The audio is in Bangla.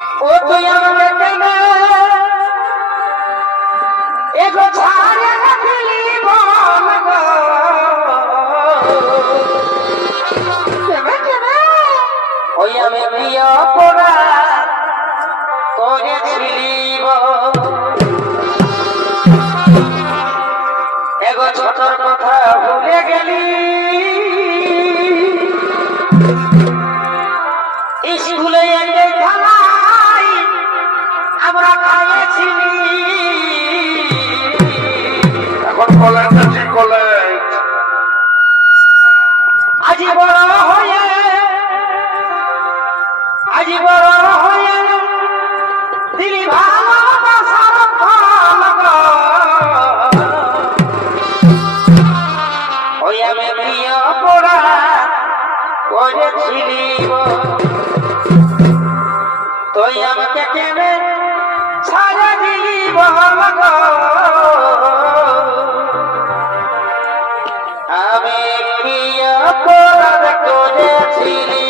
ও তুই আমাকে কেনে এগো ছাড়ে দিলি বল গো ওই আমি প্রিয় পোড়া করেছিলি এগো ছোটর কথা ভুলে গেলি স্কুলে খানাই আমরা খাইয়েছিলি এখন কলেজ আছে কলেজ আজি বড় হয়ে আজি বড় হয়ে দিলি ভালোবাসার ফল গো ওই আমি প্রিয় পোড়া করেছিলি তুই আমাকে কেনে ছাড়া দিলি বল গো আমি প্রিয় পোড়া করেছিলি